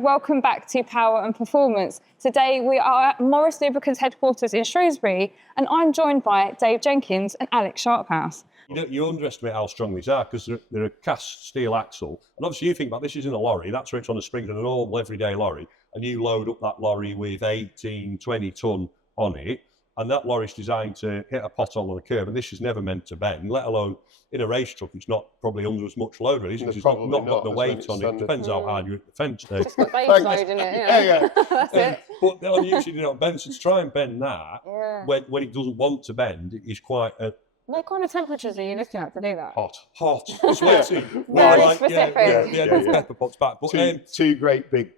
and welcome back to Power and Performance. Today we are at Morris Lubricants headquarters in Shrewsbury, and I'm joined by Dave Jenkins and Alex Sharphouse. You underestimate how strong these are because they're a cast steel axle. And obviously you think about this is in a lorry, that's where it's on a spring in a normal everyday lorry, and you load up that lorry with 18, 20 tonne on it, and that lorry's designed to hit a pothole on a curb, and this is never meant to bend, let alone in a race truck, it's not probably under as much load, really, because it's not got the weight on it. Depends how hard you hit the fence. Just the base load, isn't it? Yeah. That's it. But usually they don't bend, so to try and bend that, when it doesn't want to bend, it is quite a... What kind of temperatures are you looking at to do that? Hot, sweaty. Very specific. Pepper pots back. But, two great big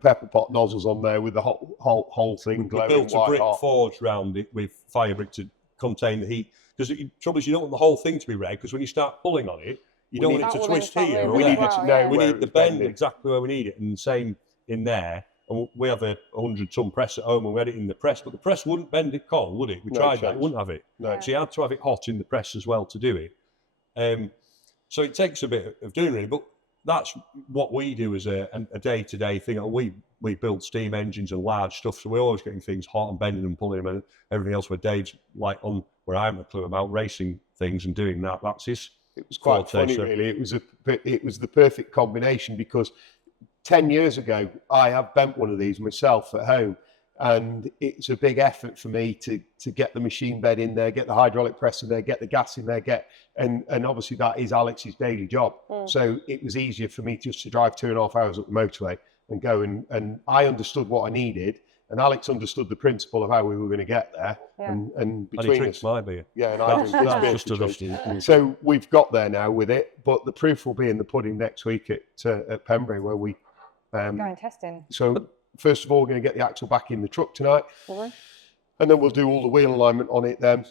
pepper pot nozzles on there with the whole thing glowing built a brick hot. forge round it with fire brick to contain the heat. Because the trouble is you don't want the whole thing to be red, because when you start pulling on it, you don't want it to twist here. We need it to know we where need the bend exactly where we need it, and the same in there. And we have a 100-ton press at home, and we had it in the press, but the press wouldn't bend it cold, would it? We tried that, it wouldn't have it. No. So you had to have it hot in the press as well to do it. So it takes a bit of doing, really, but that's what we do as a day-to-day thing. We build steam engines and large stuff, so we're always getting things hot and bending and pulling them, and everything else where Dave's like on where I haven't a clue about racing things and doing that. That's his. It was quite funny, really. It was the perfect combination, because 10 years ago, I have bent one of these myself at home, and it's a big effort for me to get the machine bed in there, get the hydraulic press in there, get the gas in there, and obviously that is Alex's daily job. So it was easier for me just to drive 2.5 hours up the motorway and go, and I understood what I needed, and Alex understood the principle of how we were going to get there. And between us, my beer. Yeah, and I that's just enough. So we've got there now with it, but the proof will be in the pudding next week at Pembury, where we going testing. So first of all, we're going to get the axle back in the truck tonight, and then we'll do all the wheel alignment on it then,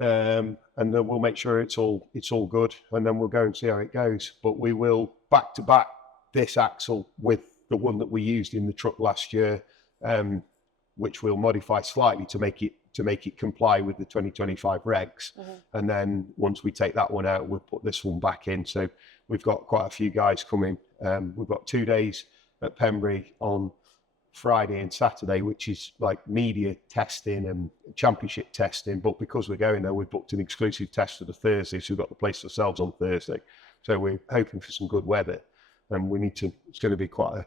and then we'll make sure it's all good, and then we'll go and see how it goes. But we will back to back this axle with the one that we used in the truck last year, which we'll modify slightly to make it comply with the 2025 regs. And then once we take that one out, we'll put this one back in. So we've got quite a few guys coming. We've got 2 days at Pembury on Friday and Saturday, which is like media testing and championship testing. But because we're going there, we've booked an exclusive test for the Thursday, so we've got the place ourselves on Thursday. So we're hoping for some good weather, and it's going to be quite a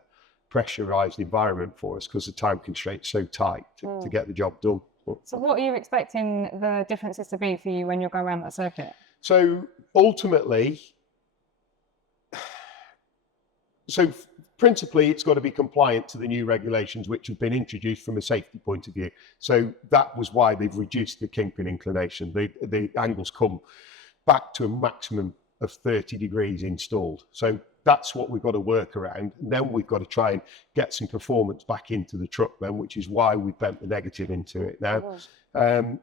pressurised environment for us because the time constraint's so tight to get the job done. So what are you expecting the differences to be for you when you're going around that circuit? So ultimately, principally, it's got to be compliant to the new regulations which have been introduced from a safety point of view. So that was why they've reduced the kingpin inclination. The angles come back to a maximum of 30 degrees installed. So that's what we've got to work around. And then we've got to try and get some performance back into the truck then, which is why we've bent the negative into it now.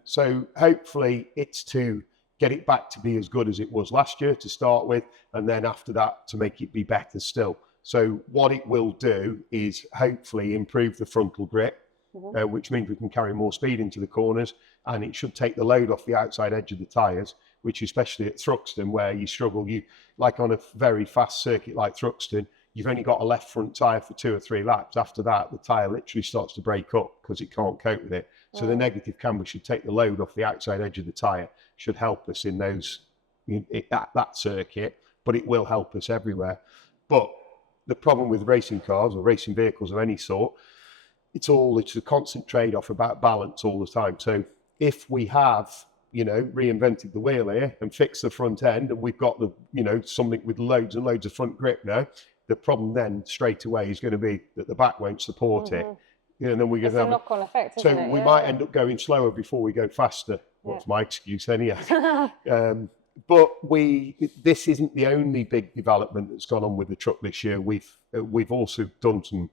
So hopefully it's to get it back to be as good as it was last year to start with, and then after that to make it be better still. So what it will do is hopefully improve the frontal grip, which means we can carry more speed into the corners, and it should take the load off the outside edge of the tyres, which especially at Thruxton, where you struggle, like on a very fast circuit like Thruxton, you've only got a left front tyre for 2 or 3 laps. After that, the tyre literally starts to break up because it can't cope with it. So the negative camber should take the load off the outside edge of the tyre, should help us in that circuit, but it will help us everywhere. But the problem with racing cars or racing vehicles of any sort, it's a constant trade-off about balance all the time. So if we have, reinvented the wheel here and fixed the front end, and we've got something with loads and loads of front grip now, the problem then straight away is going to be that the back won't support it. And then we're going to have a knock-on effect, so we might end up going slower before we go faster. What's my excuse anyhow? But this isn't the only big development that's gone on with the truck this year. We've also done some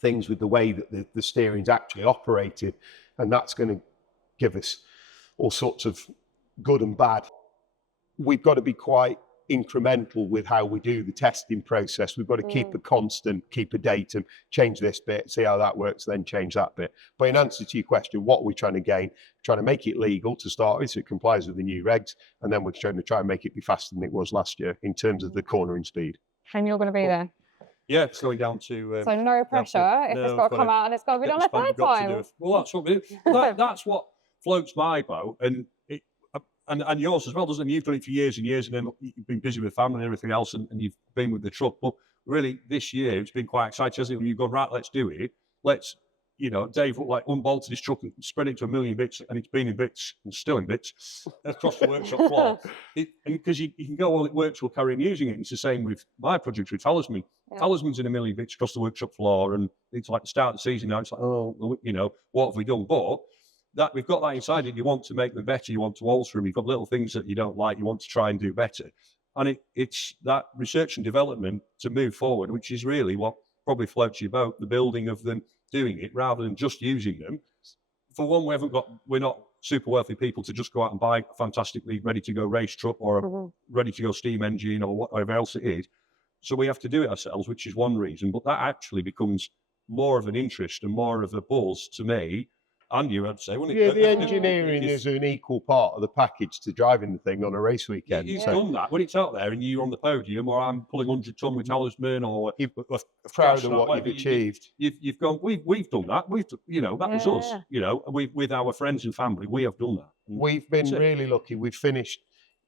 things with the way that the steering's actually operated, and that's going to give us all sorts of good and bad. We've got to be quite incremental with how we do the testing process. We've got to keep a constant, keep a datum, change this bit, see how that works, then change that bit. But in answer to your question, what are we trying to gain? Trying to make it legal to start with, so it complies with the new regs, and then we're trying to make it be faster than it was last year in terms of the cornering speed. And you're going to be there? Yeah, it's going down to. So no pressure if it's got to come out and it's got to be done a third time. Well, that's what that's what floats my boat, and yours as well, doesn't it? You've done it for years and years, and then you've been busy with family and everything else, and you've been with the truck. But really, this year it's been quite exciting, hasn't it? When you've gone, right, let's do it. Let's, Dave like unbolted his truck and spread it to 1 million bits, and it's been in bits and still in bits across the workshop floor. Because you can go, well, it works, we'll carry on using it. It's the same with my project with Talisman. Yeah. Talisman's in 1 million bits across the workshop floor, and it's like the start of the season now. It's like, what have we done? But that we've got that inside it. You want to make them better. You want to alter them. You've got little things that you don't like. You want to try and do better. And it's that research and development to move forward, which is really what probably floats your boat, the building of them, doing it rather than just using them. For one, we're not super wealthy people to just go out and buy a fantastically ready to go race truck or a ready to go steam engine or whatever else it is. So we have to do it ourselves, which is one reason. But that actually becomes more of an interest and more of a buzz to me. And you, I'd say, wouldn't it? Yeah, the engineering is an equal part of the package to driving the thing on a race weekend. You've done that when it's out there and you're on the podium, or I'm pulling 100 ton with Talisman, or you're proud of what you've achieved. You've gone. We've done that. That was us. With our friends and family, we have done that. We've been really lucky. We've finished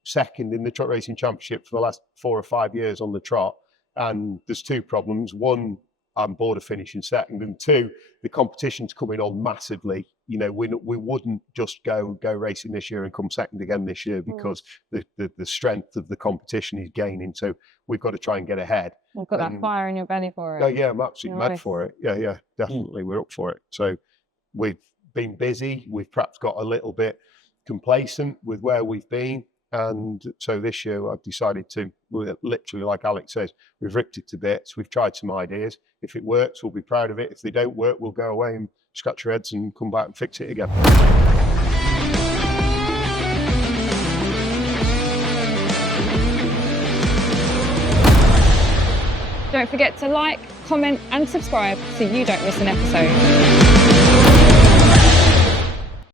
second in the Trot Racing Championship for the last 4 or 5 years on the trot, and there's two problems. One, I'm bored of finishing second, and two, the competition's coming on massively. We wouldn't just go racing this year and come second again this year because the strength of the competition is gaining. So we've got to try and get ahead. You've got that fire in your belly for it. Oh yeah, I'm absolutely mad for it. Yeah, definitely. We're up for it. So we've been busy. We've perhaps got a little bit complacent with where we've been. And so this year I've decided to, literally like Alex says, we've ripped it to bits. We've tried some ideas. If it works, we'll be proud of it. If they don't work, we'll go away and scratch our heads and come back and fix it again. Don't forget to like, comment and subscribe so you don't miss an episode.